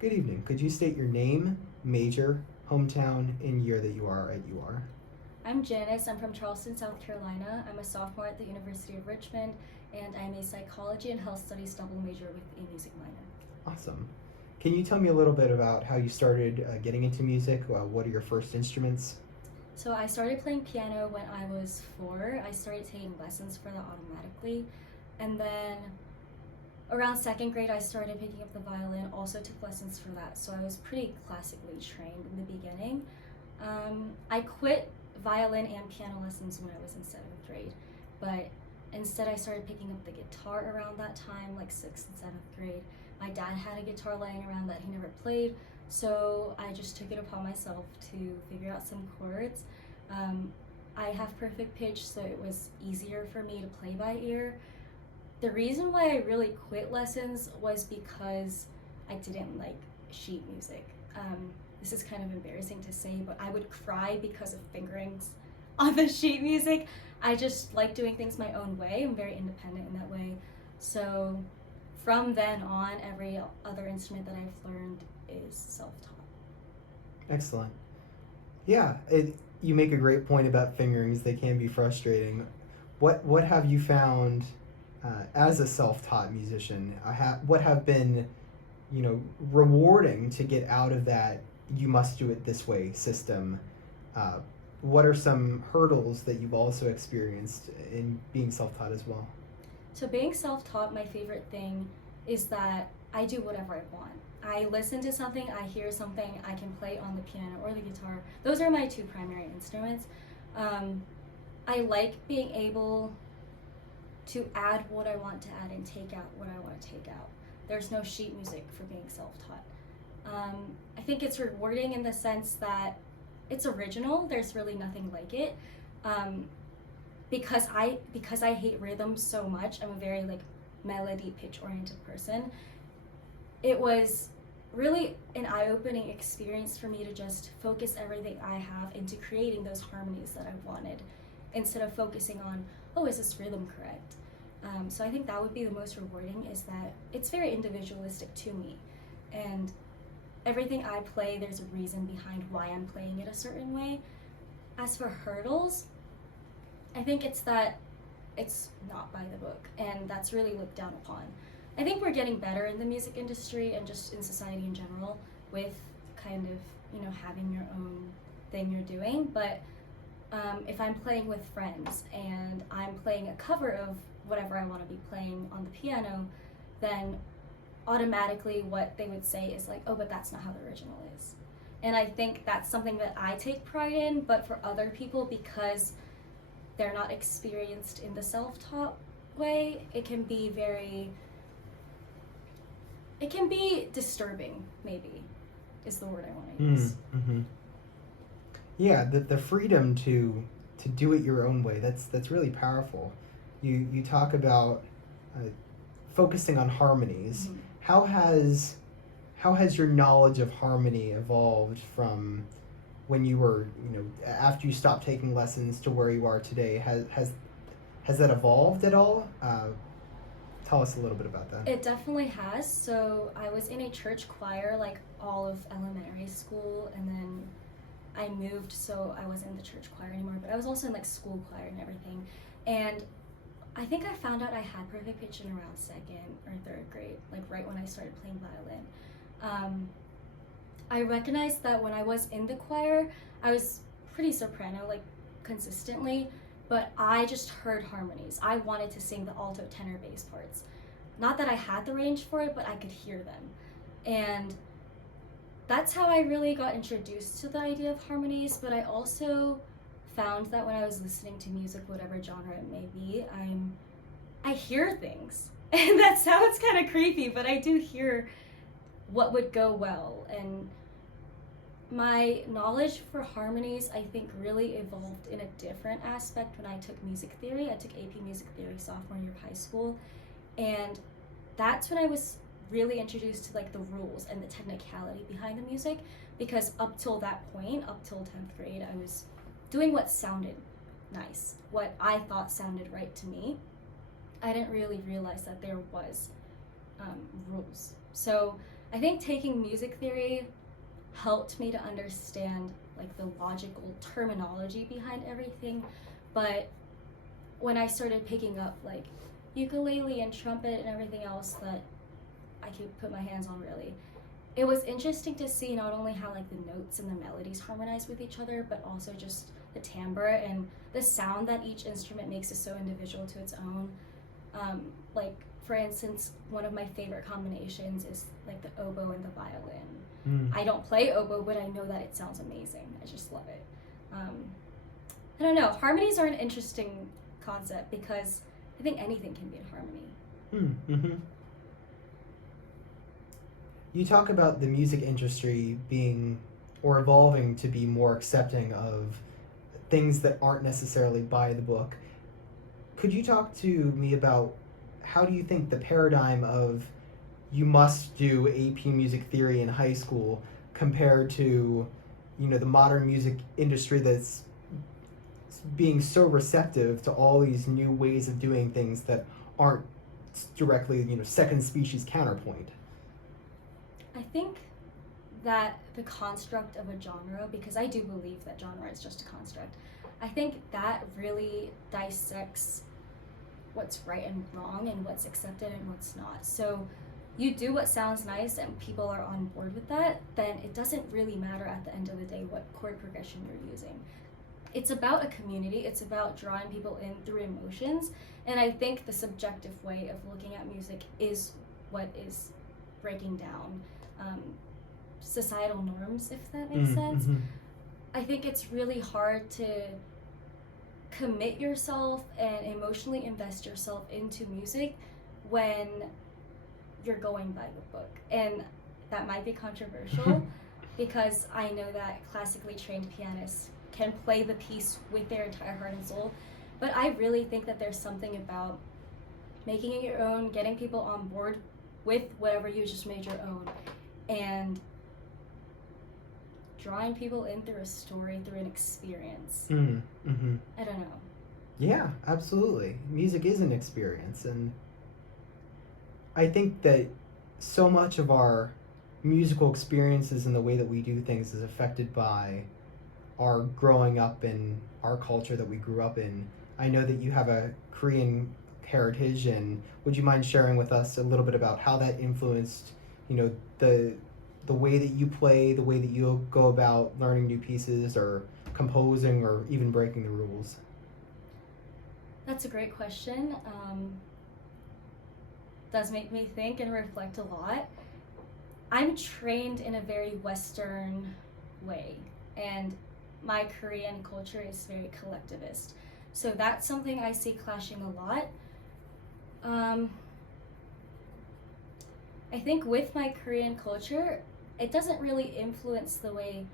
Good evening. Could you state your name, major, hometown, and year that you are at UR? I'm Janice. I'm from Charleston, South Carolina. I'm a sophomore at the University of Richmond, and I'm a psychology and health studies double major with a music minor. Awesome. Can you tell me a little bit about how you started getting into music? What are your first instruments? So I started playing piano when I was 4. I started taking lessons for that automatically. And then around second grade, I started picking up the violin, also took lessons for that. So I was pretty classically trained in the beginning. I quit violin and piano lessons when I was in 7th grade, but instead I started picking up the guitar around that time, like 6th and 7th grade. My dad had a guitar laying around that he never played, so I just took it upon myself to figure out some chords. I have perfect pitch, so it was easier for me to play by ear. The reason why I really quit lessons was because I didn't like sheet music. This is kind of embarrassing to say, but I would cry because of fingerings on the sheet music. I just like doing things my own way. I'm very independent in that way. So from then on, every other instrument that I've learned is self-taught. Excellent. Yeah, you make a great point about fingerings. They can be frustrating. What have you found as a self-taught musician? What have been, rewarding to get out of that you must do it this way system? What are some hurdles that you've also experienced in being self-taught as well? So being self-taught, my favorite thing is that I do whatever I want. I listen to something, I hear something, I can play on the piano or the guitar. Those are my 2 primary instruments. I like being able to add what I want to add and take out what I want to take out. There's no sheet music for being self-taught. I think it's rewarding in the sense that it's original. There's really nothing like it. Because I hate rhythm so much, I'm a very melody pitch oriented person. It was really an eye-opening experience for me to just focus everything I have into creating those harmonies that I wanted, instead of focusing on, oh, is this rhythm correct? So I think that would be the most rewarding, is that it's very individualistic to me, and everything I play, there's a reason behind why I'm playing it a certain way. As for hurdles, I think it's that it's not by the book, and that's really looked down upon. I think we're getting better in the music industry and just in society in general with kind of, having your own thing you're doing, but if I'm playing with friends and I'm playing a cover of whatever I want to be playing on the piano, then automatically what they would say is like, oh, but that's not how the original is. And I think that's something that I take pride in, but for other people, because they're not experienced in the self-taught way, it can be disturbing, maybe, is the word I want to use. Mm-hmm. Yeah, the freedom to do it your own way, that's really powerful. You talk about focusing on harmonies. Mm-hmm. How has your knowledge of harmony evolved from when you were, after you stopped taking lessons to where you are today? Has that evolved at all? Tell us a little bit about that. It definitely has. So I was in a church choir all of elementary school, and then I moved, so I wasn't in the church choir anymore, but I was also in school choir and everything. And I think I found out I had perfect pitch in around 2nd or 3rd grade, right when I started playing violin. I recognized that when I was in the choir, I was pretty soprano, consistently, but I just heard harmonies. I wanted to sing the alto, tenor, bass parts. Not that I had the range for it, but I could hear them. And that's how I really got introduced to the idea of harmonies, but I also found that when I was listening to music, whatever genre it may be, I hear things. And that sounds kind of creepy, but I do hear what would go well. And my knowledge for harmonies, I think, really evolved in a different aspect when I took music theory. I took AP Music Theory sophomore year of high school, and that's when I was really introduced to the rules and the technicality behind the music, because up till that point, up till 10th grade, I was doing what sounded nice, what I thought sounded right to me. I didn't really realize that there was rules. So I think taking music theory helped me to understand like the logical terminology behind everything, but when I started picking up like ukulele and trumpet and everything else that I could put my hands on, really, it was interesting to see not only how like the notes and the melodies harmonize with each other, but also just the timbre and the sound that each instrument makes is so individual to its own. Like for instance, one of my favorite combinations is like the oboe and the violin. I don't play oboe, but I know that it sounds amazing. I just love it. I don't know. Harmonies are an interesting concept because I think anything can be in harmony. Mm-hmm. You talk about the music industry being or evolving to be more accepting of things that aren't necessarily by the book. Could you talk to me about how do you think the paradigm of you must do AP music theory in high school compared to, you know, the modern music industry that's being so receptive to all these new ways of doing things that aren't directly, you know, second species counterpoint? I think that the construct of a genre, because I do believe that genre is just a construct, I think that really dissects what's right and wrong and what's accepted and what's not. So you do what sounds nice and people are on board with that, then it doesn't really matter at the end of the day what chord progression you're using. It's about a community, it's about drawing people in through emotions, and I think the subjective way of looking at music is what is breaking down societal norms, if that makes sense. I think it's really hard to commit yourself and emotionally invest yourself into music when you're going by the book. And that might be controversial because I know that classically trained pianists can play the piece with their entire heart and soul, but I really think that there's something about making it your own, getting people on board with whatever you just made your own, and drawing people in through a story, through an experience. I don't know. Yeah, absolutely. Music is an experience, and I think that so much of our musical experiences and the way that we do things is affected by our growing up in our culture that we grew up in. I know that you have a Korean heritage, and would you mind sharing with us a little bit about how that influenced, you know, the way that you play, the way that you go about learning new pieces or composing or even breaking the rules? That's a great question. Does make me think and reflect a lot. I'm trained in a very Western way, and my Korean culture is very collectivist. So that's something I see clashing a lot. I think with my Korean culture, it doesn't really influence the way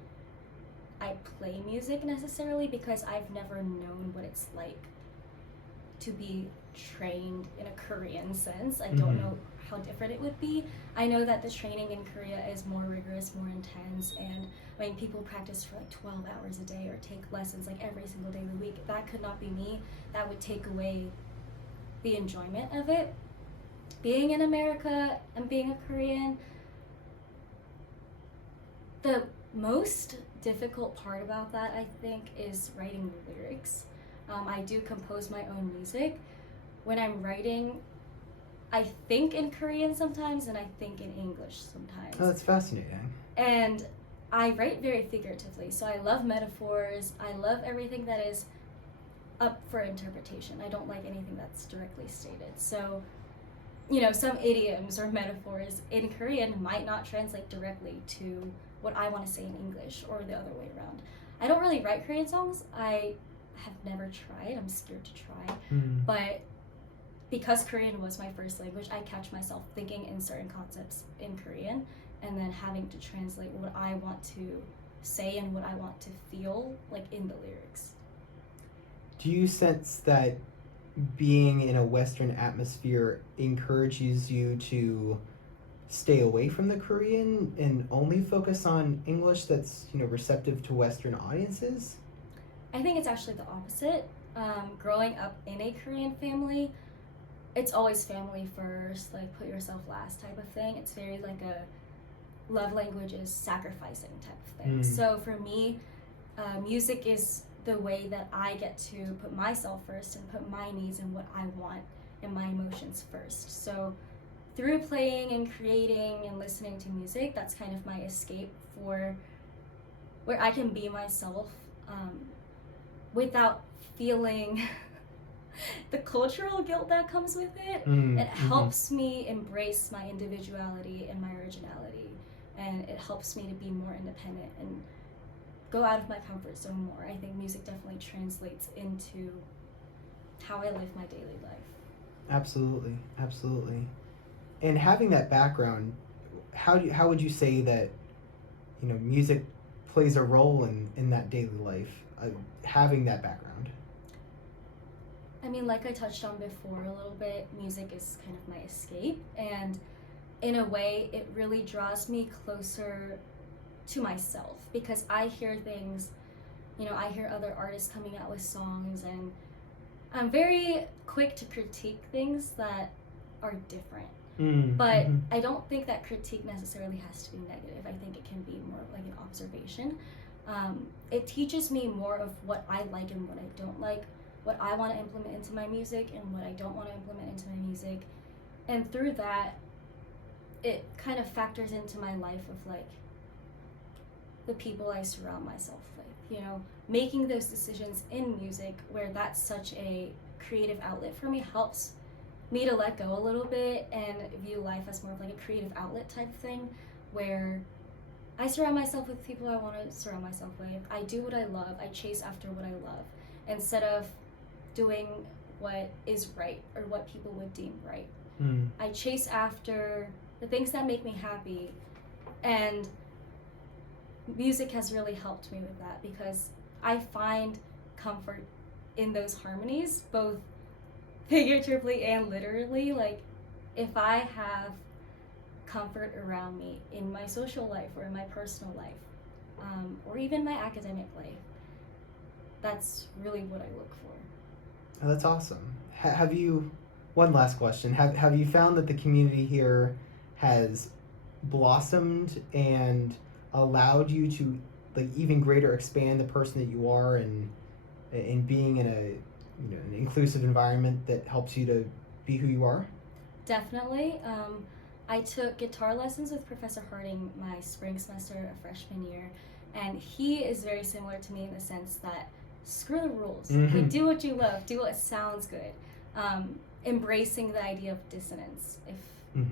I play music necessarily because I've never known what it's like to be trained in a Korean sense. I don't know how different it would be. I know that the training in Korea is more rigorous, more intense, and I mean, people practice for like 12 hours a day or take lessons like every single day of the week. That could not be me. That would take away the enjoyment of it. Being in America and being a Korean, the most difficult part about that, I think, is writing the lyrics. I do compose my own music. When I'm writing, I think in Korean sometimes and I think in English sometimes. Oh, that's fascinating. And I write very figuratively, so I love metaphors. I love everything that is up for interpretation. I don't like anything that's directly stated. So, you know, some idioms or metaphors in Korean might not translate directly to what I want to say in English or the other way around. I don't really write Korean songs. I have never tried. I'm scared to try. But because Korean was my first language, I catch myself thinking in certain concepts in Korean and then having to translate what I want to say and what I want to feel like in the lyrics. Do you sense that being in a Western atmosphere encourages you to stay away from the Korean and only focus on English that's, you know, receptive to Western audiences? I think it's actually the opposite. Growing up in a Korean family, it's always family first, like put yourself last type of thing. It's very like a love language is sacrificing type of thing. Mm. So for me, music is the way that I get to put myself first and put my needs and what I want and my emotions first. So through playing and creating and listening to music, that's kind of my escape for where I can be myself without feeling the cultural guilt that comes with it. It helps me embrace my individuality and my originality, and it helps me to be more independent and go out of my comfort zone more. I think music definitely translates into how I live my daily life. Absolutely, absolutely. And having that background, how would you say that, you know, music plays a role in that daily life, having that background? I mean, like I touched on before a little bit, music is kind of my escape, and in a way, it really draws me closer to myself, because I hear things, you know, I hear other artists coming out with songs, and I'm very quick to critique things that are different. But I don't think that critique necessarily has to be negative. I think it can be more like an observation. It teaches me more of what I like and what I don't like, what I want to implement into my music and what I don't want to implement into my music. And through that, it kind of factors into my life of like the people I surround myself with, you know, making those decisions in music where that's such a creative outlet for me helps me to let go a little bit and view life as more of like a creative outlet type of thing, where I surround myself with people I want to surround myself with. I do what I love. I chase after what I love instead of doing what is right or what people would deem right. I chase after the things that make me happy, and music has really helped me with that, because I find comfort in those harmonies, both figuratively and literally. Like, if I have comfort around me in my social life or in my personal life, or even my academic life, that's really what I look for. Oh, that's awesome. Have you, one last question, have you found that the community here has blossomed and allowed you to like even greater expand the person that you are, and in being in a, you know, an inclusive environment that helps you to be who you are? Definitely. I took guitar lessons with Professor Harding my spring semester of freshman year, and he is very similar to me in the sense that screw the rules. Like, do what you love, do what sounds good. Embracing the idea of dissonance, if you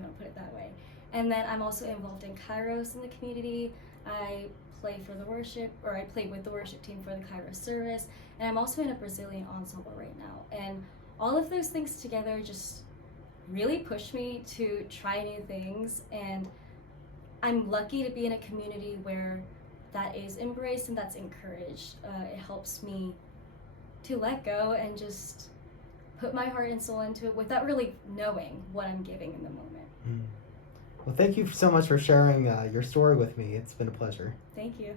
want to put it that way. And then I'm also involved in Kairos in the community. I play for the worship, or I play with the worship team for the Kairos service, and I'm also in a Brazilian ensemble right now. And all of those things together just really push me to try new things, and I'm lucky to be in a community where that is embraced and that's encouraged. It helps me to let go and just put my heart and soul into it without really knowing what I'm giving in the moment. Well, thank you so much for sharing your story with me. It's been a pleasure. Thank you.